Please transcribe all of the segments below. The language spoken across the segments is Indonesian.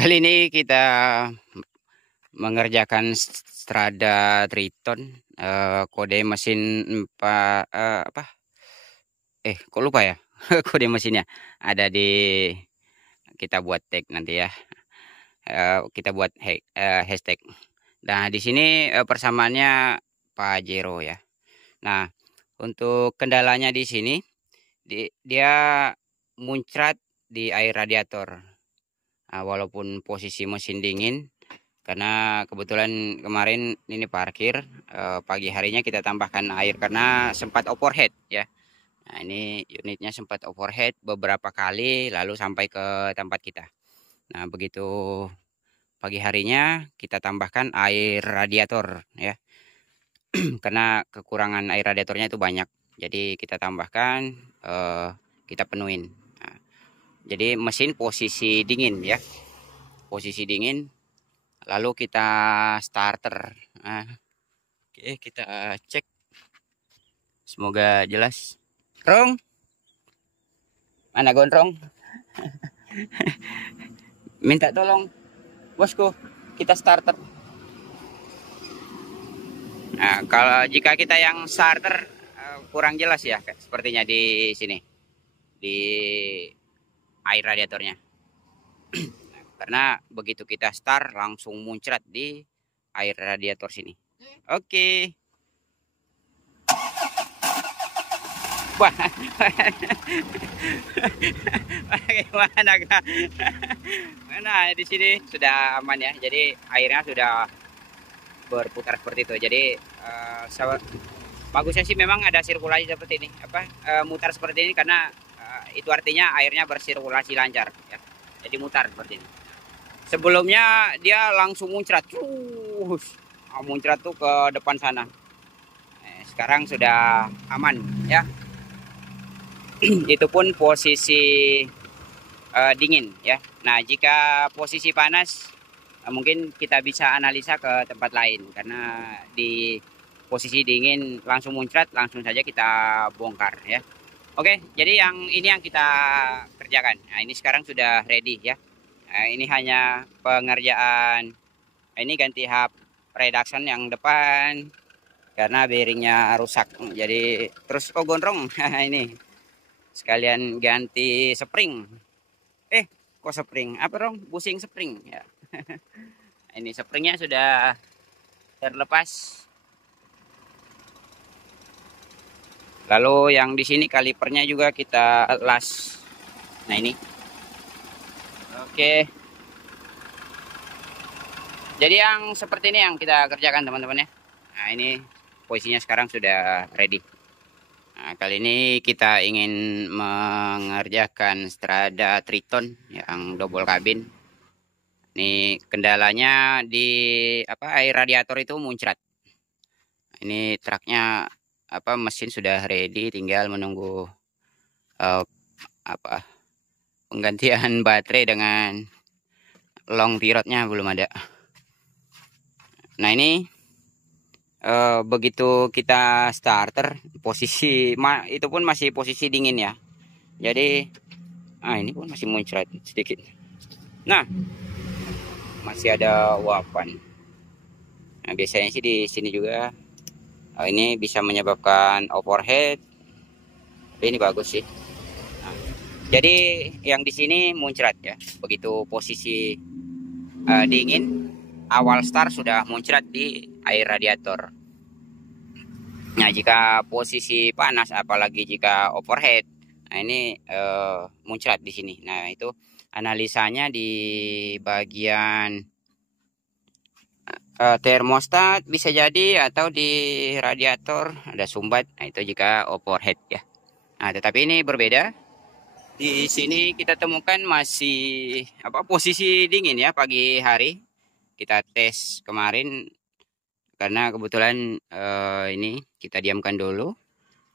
Kali ini kita mengerjakan Strada Triton, kode mesin 4 apa? Kok lupa ya? Kode mesinnya ada di kita buat tag nanti ya. Kita buat hashtag. Nah, di sini persamaannya Pajero ya. Nah, untuk kendalanya di sini dia muncrat di air radiator. Nah, walaupun posisi mesin dingin, karena kebetulan kemarin ini parkir, pagi harinya kita tambahkan air karena sempat overheat ya. Nah, ini unitnya sempat overheat beberapa kali lalu sampai ke tempat kita. Nah, begitu pagi harinya kita tambahkan air radiator ya. Karena kekurangan air radiatornya itu banyak. Jadi kita tambahkan, kita penuhin. Nah, jadi mesin posisi dingin ya. Posisi dingin lalu kita starter. Nah, oke, kita cek. Semoga jelas. Rong, mana gondrong? Minta tolong, bosku. Kita starter. Nah, kalau jika kita yang starter kurang jelas ya, sepertinya di sini, di air radiatornya. Karena begitu kita start langsung muncrat di air radiator sini. Oke. Wah, bagaimana kak? Nah, di sini sudah aman ya. Jadi airnya sudah berputar seperti itu. Jadi bagusnya sih memang ada sirkulasi seperti ini. Mutar seperti ini karena itu artinya airnya bersirkulasi lancar. Ya. Jadi mutar seperti ini. Sebelumnya dia langsung muncrat, muncrat tuh ke depan sana. Sekarang sudah aman ya. Itu pun posisi dingin ya. Nah, jika posisi panas mungkin kita bisa analisa ke tempat lain karena di posisi dingin langsung muncrat, langsung saja kita bongkar ya. Oke, jadi ini yang kita kerjakan. Nah, ini sekarang sudah ready ya. Nah, ini hanya pengerjaan. Ini ganti hub reduction yang depan karena bearingnya rusak. Jadi terus kok gondrong. Ini sekalian ganti spring. Kok spring? Apa dong? Busing spring ya. Ini springnya sudah terlepas. Lalu yang di sini kalipernya juga kita las. Nah, ini. Oke. Jadi yang seperti ini yang kita kerjakan teman-teman ya. Nah, ini posisinya sekarang sudah ready. Nah, kali ini kita ingin mengerjakan Strada Triton yang double kabin. Ini kendalanya di air radiator itu muncrat. Ini truknya mesin sudah ready, tinggal menunggu penggantian baterai dengan long pirotnya belum ada. Nah, ini begitu kita starter posisi itu pun masih posisi dingin ya. Jadi ini pun masih muncrat sedikit. Nah, masih ada uapan. Nah, biasanya sih di sini juga ini bisa menyebabkan overheat. Tapi ini bagus sih. Nah, jadi yang di sini muncrat ya. Begitu posisi dingin, awal start sudah muncrat di air radiator. Nah, jika posisi panas, apalagi jika overheat, nah ini muncrat di sini. Nah, itu analisanya di bagian termostat bisa jadi, atau di radiator ada sumbat. Nah, itu jika overheat ya. Nah, tetapi ini berbeda. Di sini kita temukan masih posisi dingin ya pagi hari. Kita tes kemarin karena kebetulan ini kita diamkan dulu,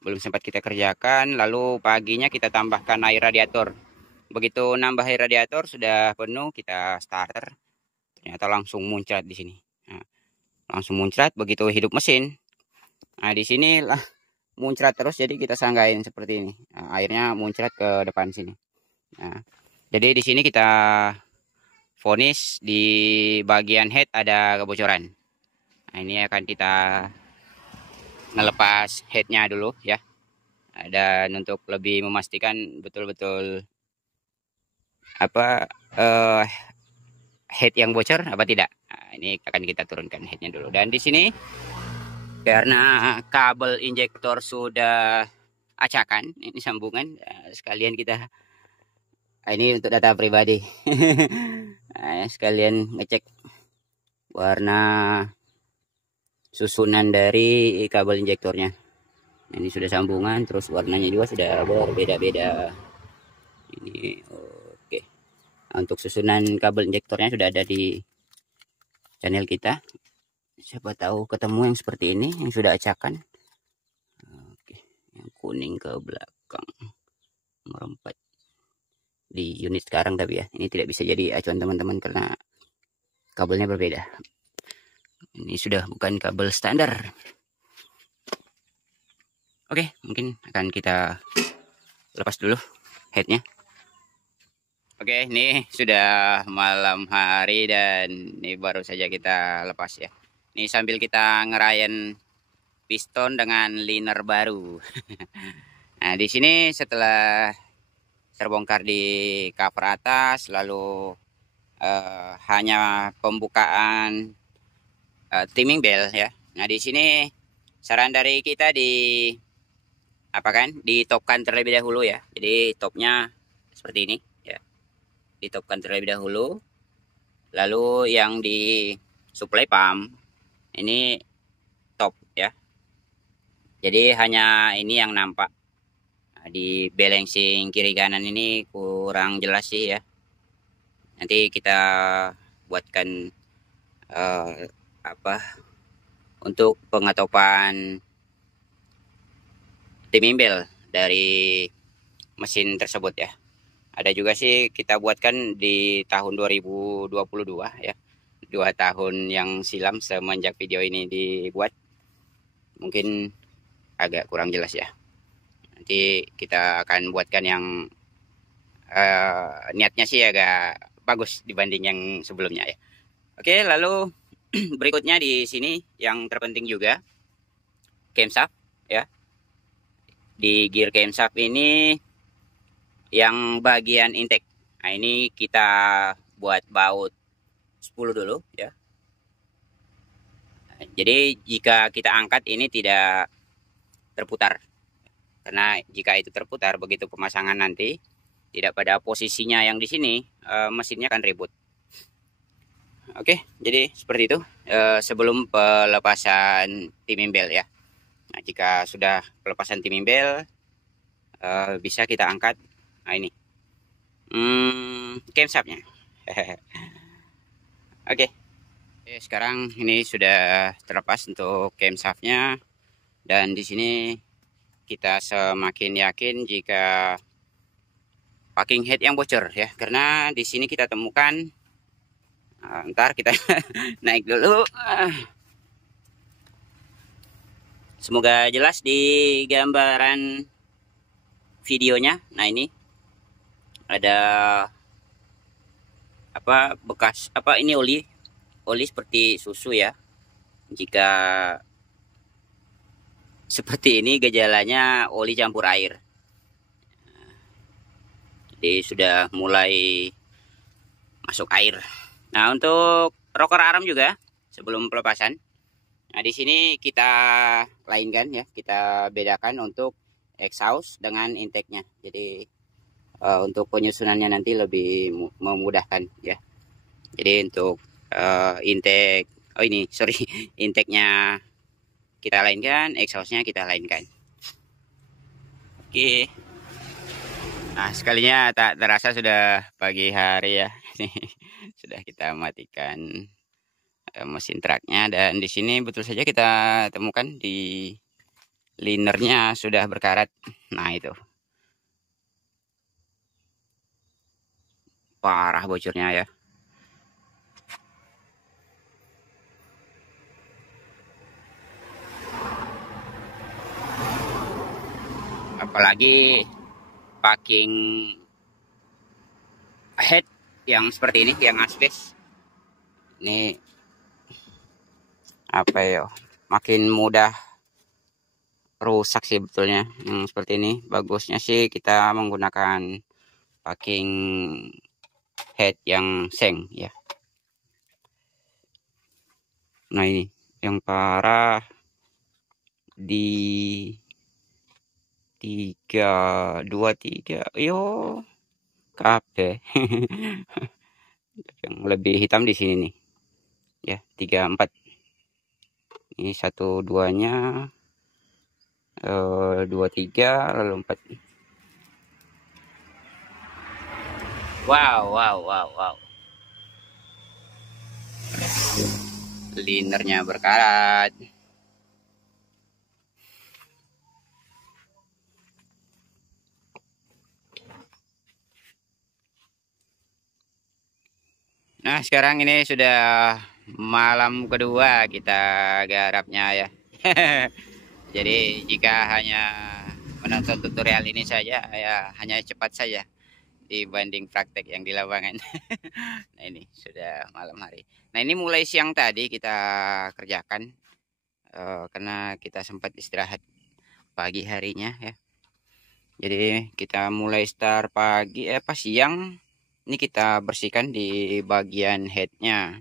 belum sempat kita kerjakan. Lalu paginya kita tambahkan air radiator. Begitu nambah air radiator sudah penuh, kita starter, ternyata langsung muncrat di sini. Nah, langsung muncrat begitu hidup mesin. Nah, di sini lah muncrat terus, jadi kita sanggain seperti ini. Nah, airnya muncrat ke depan sini. Nah, jadi di sini kita vonis di bagian head ada kebocoran. Nah, ini akan kita ngelepas headnya dulu ya. Dan untuk lebih memastikan betul-betul apa head yang bocor apa tidak. Nah, ini akan kita turunkan headnya dulu. Dan di sini karena kabel injektor sudah acakan, ini sambungan sekalian kita ini untuk data pribadi. Nah, sekalian ngecek warna susunan dari kabel injektornya. Ini sudah sambungan, terus warnanya juga sudah berbeda-beda. Ini oke. Nah, untuk susunan kabel injektornya sudah ada di channel kita. Siapa tahu ketemu yang seperti ini, yang sudah acakan. Oke, yang kuning ke belakang, nomor 4 di unit sekarang, tapi ya ini tidak bisa jadi acuan teman-teman karena kabelnya berbeda. Ini sudah bukan kabel standar. Oke, mungkin akan kita lepas dulu headnya. Oke, ini sudah malam hari dan ini baru saja kita lepas ya. Ini sambil kita ngerayain piston dengan liner baru. Nah, di sini setelah terbongkar di cover atas, lalu hanya pembukaan timing bell ya. Nah, di sini saran dari kita ditopkan terlebih dahulu ya. Jadi topnya seperti ini ya. Ditopkan terlebih dahulu. Lalu yang di supply pump ini top ya. Jadi hanya ini yang nampak. Nah, di balancing kiri kanan ini kurang jelas sih ya. Nanti kita buatkan untuk pengetopan timing bell dari mesin tersebut ya. Ada juga sih kita buatkan di tahun 2022 ya. 2 tahun yang silam semenjak video ini dibuat. Mungkin agak kurang jelas ya. Nanti kita akan buatkan yang niatnya sih agak bagus dibanding yang sebelumnya ya. Oke, lalu berikutnya di sini yang terpenting juga camshaft ya. Di gear camshaft ini yang bagian intake. Nah, ini kita buat baut 10 dulu ya. Jadi jika kita angkat ini tidak terputar. Karena jika itu terputar begitu pemasangan nanti tidak pada posisinya yang di sini, mesinnya akan ribut. Oke, jadi seperti itu sebelum pelepasan timing bell ya. Nah, jika sudah pelepasan timing bell bisa kita angkat. Nah, ini camshaftnya. Oke. Sekarang ini sudah terlepas untuk camshaftnya, dan di sini kita semakin yakin jika packing head yang bocor ya, karena di sini kita temukan. Ntar kita naik dulu. Semoga jelas di gambaran videonya. Nah, ini ada bekas ini oli seperti susu ya. Jika seperti ini gejalanya oli campur air. Jadi sudah mulai masuk air. Nah, untuk rocker arm juga sebelum pelepasan. Nah, di sini kita lainkan ya, kita bedakan untuk exhaust dengan intake-nya. Jadi untuk penyusunannya nanti lebih memudahkan ya. Jadi untuk intake, intake-nya kita lainkan, exhaust-nya kita lainkan. Oke. Nah, sekalinya tak terasa sudah pagi hari ya. Sudah kita matikan mesin truknya, dan di sini betul saja kita temukan di linernya sudah berkarat. Nah, itu parah bocornya ya. Apalagi packing head yang seperti ini, yang asbes. Ini apa ya? Makin mudah rusak sih betulnya. Yang seperti ini bagusnya sih kita menggunakan packing head yang seng ya. Nah ini yang parah di 323 yo kabeh. Yang lebih hitam di sini nih ya, 34. Ini 12-nya 23 lalu 4. Wow, wow, wow, wow. Linernya berkarat. Nah, sekarang ini sudah malam kedua kita garapnya ya. Jadi jika hanya menonton tutorial ini saja ya, hanya cepat saja dibanding praktek yang di lapangan. Nah, ini sudah malam hari. Nah, ini mulai siang tadi kita kerjakan karena kita sempat istirahat pagi harinya ya. Jadi kita mulai start pagi pas siang ini kita bersihkan di bagian headnya.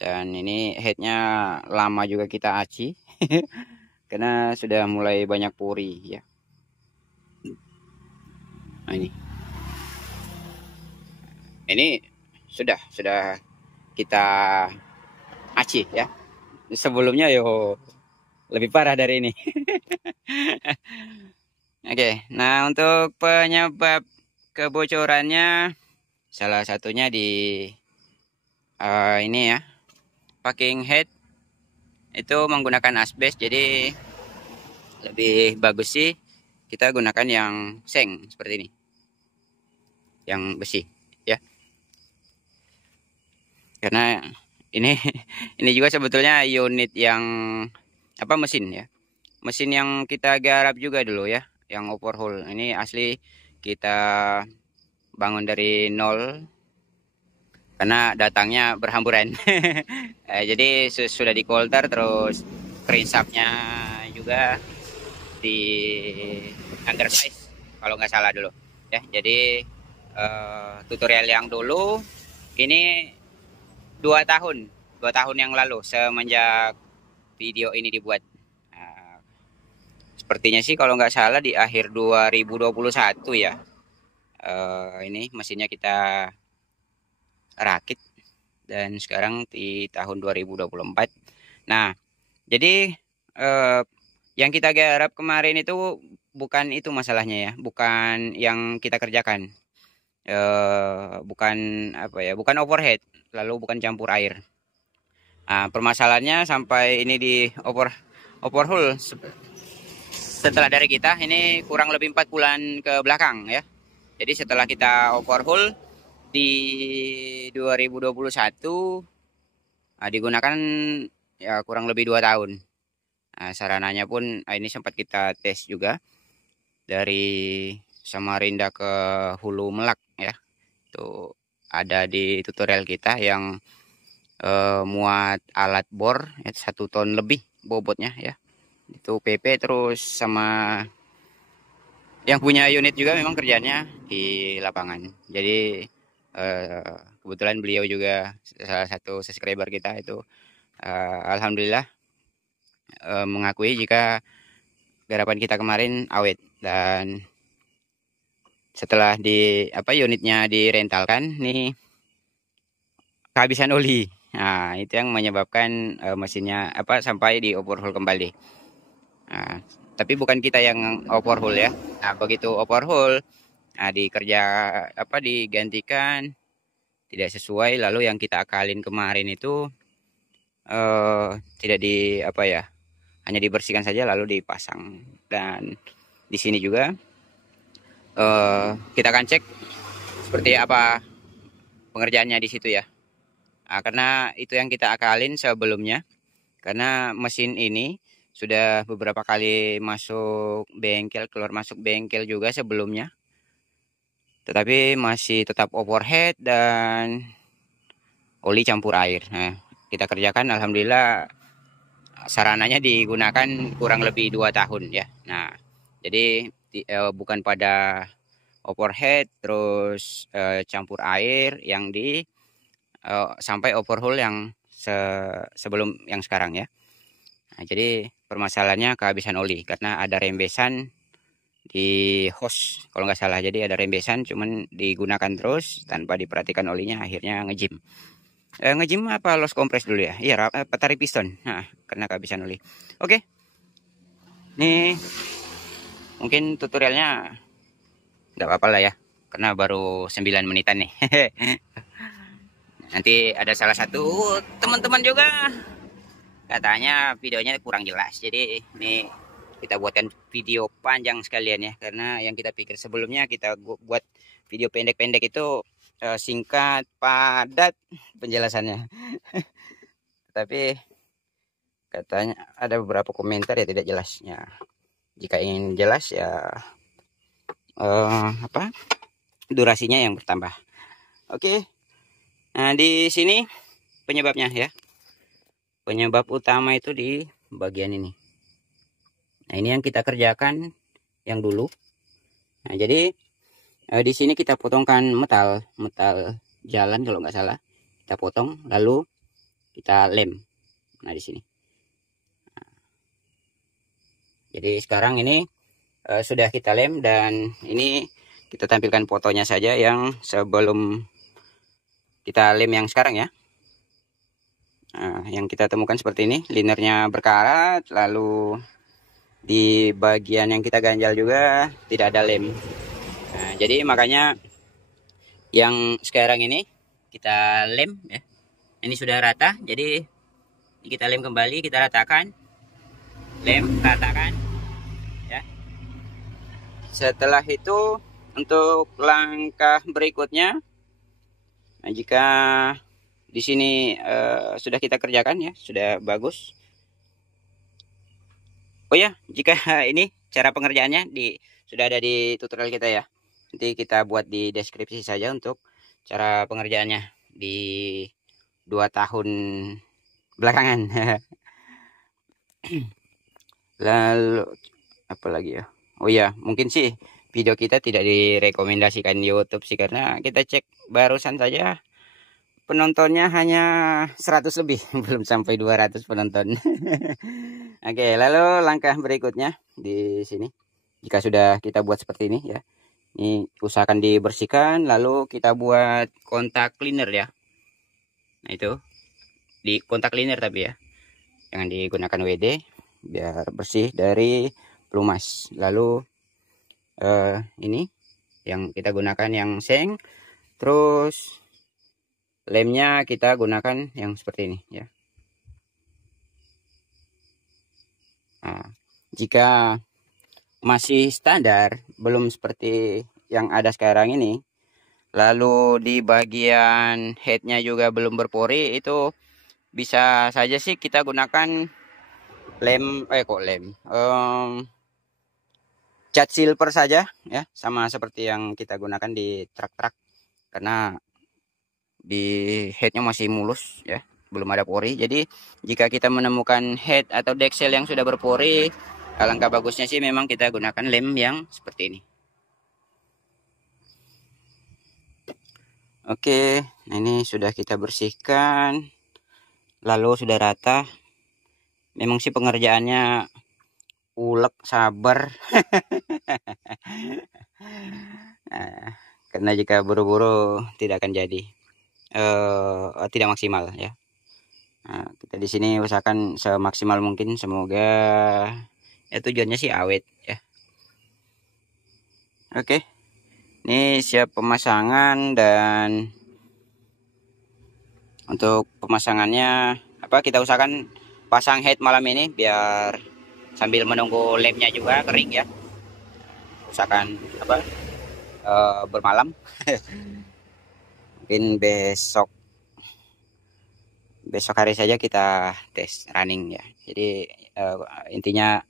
Dan ini headnya lama juga kita aci karena sudah mulai banyak puri ya. Nah, ini sudah kita aci ya. Sebelumnya yo lebih parah dari ini. Oke, nah untuk penyebab kebocorannya salah satunya di ini ya, packing head itu menggunakan asbes, jadi lebih bagus sih kita gunakan yang seng seperti ini, yang besi ya. Karena ini ini juga sebetulnya unit yang apa, mesin ya, mesin yang kita garap juga dulu ya, yang overhaul. Ini asli kita bangun dari nol karena datangnya berhamburan. Jadi sudah di coulter, terus krinsapnya juga di undersize kalau nggak salah dulu ya. Jadi tutorial yang dulu ini 2 tahun 2 tahun yang lalu semenjak video ini dibuat. Sepertinya sih kalau nggak salah di akhir 2021 ya. Ini mesinnya kita rakit dan sekarang di tahun 2024. Nah, jadi yang kita garap kemarin itu bukan itu masalahnya ya, bukan yang kita kerjakan. Bukan apa ya, bukan overhead, lalu bukan campur air. Nah, permasalahannya sampai ini di overhaul setelah dari kita ini kurang lebih 4 bulan ke belakang ya. Jadi setelah kita overhaul di 2021, digunakan ya kurang lebih 2 tahun. Nah, sarananya pun ini sempat kita tes juga dari Samarinda ke Hulu Melak ya. Itu ada di tutorial kita yang muat alat bor ya, 1 ton lebih bobotnya ya. Itu PP, terus sama yang punya unit juga memang kerjanya di lapangan. Jadi kebetulan beliau juga salah satu subscriber kita itu, alhamdulillah mengakui jika garapan kita kemarin awet. Dan setelah di apa, unitnya direntalkan nih kehabisan oli. Nah, itu yang menyebabkan mesinnya apa sampai di overhaul kembali. Nah, tapi bukan kita yang overhaul ya. Nah, begitu overhaul, nah dikerja apa, digantikan tidak sesuai, lalu yang kita akalin kemarin itu tidak di apa ya, hanya dibersihkan saja lalu dipasang. Dan di sini juga kita akan cek seperti apa pengerjaannya di situ ya. Nah, karena itu yang kita akalin sebelumnya, karena mesin ini sudah beberapa kali masuk bengkel, keluar masuk bengkel juga sebelumnya. tetapi masih tetap overhead dan oli campur air. Nah, kita kerjakan, alhamdulillah sarananya digunakan kurang lebih 2 tahun ya. Nah, jadi bukan pada overhead terus campur air yang di sampai overhaul yang sebelum yang sekarang ya. Nah, jadi permasalahannya kehabisan oli karena ada rembesan di hose kalau nggak salah. Jadi ada rembesan cuman digunakan terus tanpa diperhatikan olinya, akhirnya ngejim. Ngejim apa loss compress dulu ya? Iya, tarik piston. Nah, karena kehabisan oli. Oke. Nih mungkin tutorialnya nggak apa-apa lah ya. Karena baru 9 menitan nih. Nanti ada salah satu teman-teman juga katanya videonya kurang jelas. Jadi ini kita buatkan video panjang sekalian ya. Karena yang kita pikir sebelumnya kita buat video pendek-pendek itu singkat, padat penjelasannya. Tapi katanya ada beberapa komentar ya tidak jelasnya. Jika ingin jelas ya durasinya yang bertambah. Oke. Nah, di sini penyebabnya ya. Penyebab utama itu di bagian ini. Nah, ini yang kita kerjakan yang dulu. Nah, jadi di sini kita potongkan metal jalan kalau nggak salah. Kita potong lalu kita lem. Nah, di sini. Jadi sekarang ini sudah kita lem dan ini kita tampilkan fotonya saja yang sebelum kita lem yang sekarang ya. Nah, yang kita temukan seperti ini, linernya berkarat, lalu di bagian yang kita ganjal juga tidak ada lem. Nah, jadi makanya yang sekarang ini kita lem ya. Ini sudah rata, jadi kita lem kembali, kita ratakan, lem, ratakan ya. Setelah itu untuk langkah berikutnya, nah jika di sini sudah kita kerjakan ya, sudah bagus. Oh ya, jika ini cara pengerjaannya sudah ada di tutorial kita ya. Nanti kita buat di deskripsi saja untuk cara pengerjaannya di 2 tahun belakangan. Lalu apa lagi ya? Oh ya, mungkin sih video kita tidak direkomendasikan di YouTube sih karena kita cek barusan saja penontonnya hanya 100 lebih, belum sampai 200 penonton. Oke, lalu langkah berikutnya di sini. Jika sudah kita buat seperti ini ya. Ini usahakan dibersihkan, lalu kita buat kontak cleaner ya. Nah, itu di kontak cleaner tapi ya. Jangan digunakan WD biar bersih dari pelumas. Lalu ini yang kita gunakan yang seng. Terus lemnya kita gunakan yang seperti ini ya. Nah, jika masih standar, belum seperti yang ada sekarang ini, lalu di bagian headnya juga belum berpori, itu bisa saja sih kita gunakan cat silver saja ya, sama seperti yang kita gunakan di truk-truk, karena di headnya masih mulus ya, belum ada pori. Jadi jika kita menemukan head atau decksel yang sudah berpori, alangkah bagusnya sih memang kita gunakan lem yang seperti ini. Oke, nah ini sudah kita bersihkan, lalu sudah rata. Memang sih pengerjaannya ulek, sabar. Nah, karena jika buru-buru tidak akan jadi, tidak maksimal ya. Nah, kita di sini usahakan semaksimal mungkin, semoga ya tujuannya sih awet ya. Oke, ini siap pemasangan, dan untuk pemasangannya kita usahakan pasang head malam ini biar sambil menunggu lemnya juga kering ya. Usahakan bermalam. Mungkin besok hari saja kita tes running ya. Jadi intinya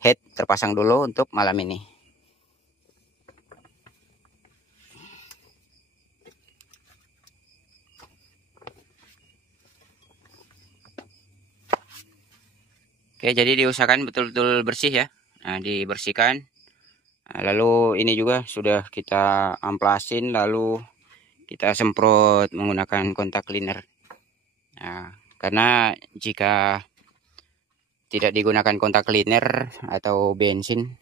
head terpasang dulu untuk malam ini. Oke, jadi diusahakan betul-betul bersih ya. Nah, dibersihkan. Nah, lalu ini juga sudah kita amplasin, lalu kita semprot menggunakan kontak cleaner. Nah, karena jika tidak digunakan kontak cleaner atau bensin,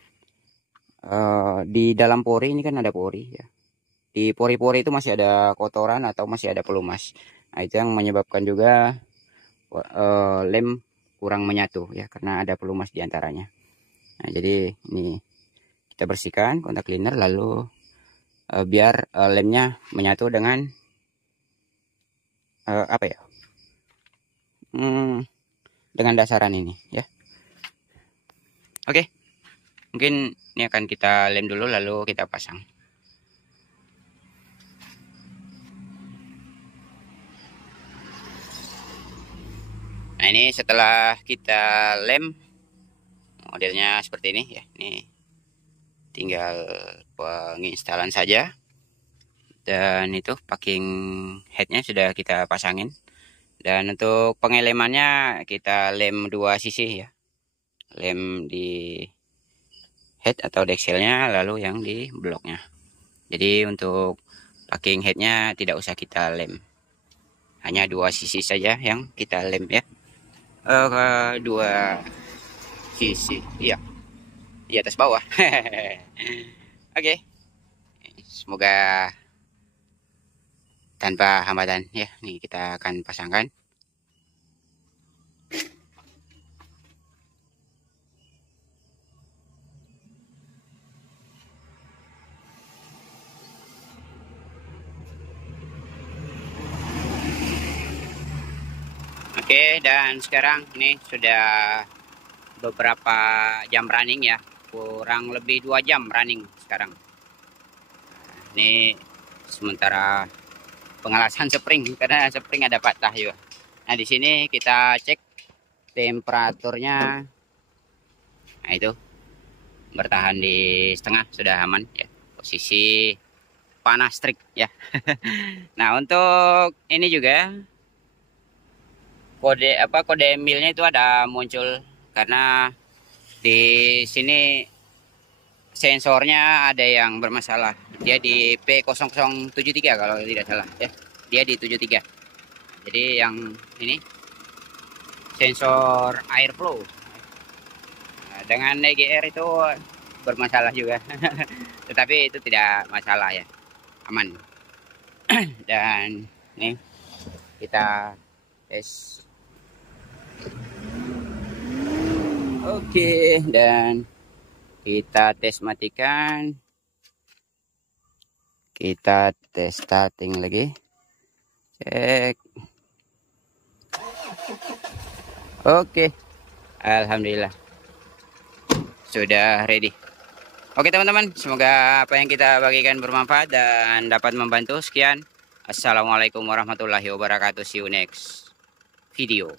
di dalam pori ini kan ada pori ya. Di pori-pori itu masih ada kotoran atau masih ada pelumas. Nah, itu yang menyebabkan juga lem kurang menyatu ya, karena ada pelumas di antaranya. Nah, jadi ini kita bersihkan kontak cleaner, lalu biar lemnya menyatu dengan apa ya? Dengan dasaran ini ya. Oke, mungkin ini akan kita lem dulu lalu kita pasang. Nah, ini setelah kita lem, modelnya seperti ini ya. Ini tinggal penginstalan saja. Dan itu packing headnya sudah kita pasangin. Dan untuk pengelemannya kita lem dua sisi ya. Lem di head atau dexelnya, lalu yang di bloknya. Jadi untuk packing headnya tidak usah kita lem. Hanya dua sisi saja yang kita lem ya. Dua sisi, iya, di atas bawah. Oke, semoga tanpa hambatan ya. Nih kita akan pasangkan. Oke, dan sekarang ini sudah beberapa jam running ya, kurang lebih 2 jam running sekarang. Ini sementara pengelasan spring karena spring ada patah juga. Nah, di sini kita cek temperaturnya. Nah, itu bertahan di setengah, sudah aman ya. Posisi panas trik ya. Nah, untuk ini juga kode milnya itu ada muncul karena di sini sensornya ada yang bermasalah. Dia di P0073 kalau tidak salah ya. Dia di 73. Jadi yang ini sensor airflow. Nah, dengan EGR itu bermasalah juga. Tetapi itu tidak masalah ya. Aman. Dan ini kita tes. Oke, dan kita tes matikan. Kita tes starting lagi. Cek. Oke. Alhamdulillah. Sudah ready. Oke teman-teman, semoga apa yang kita bagikan bermanfaat dan dapat membantu. Sekian. Assalamualaikum warahmatullahi wabarakatuh. See you next video.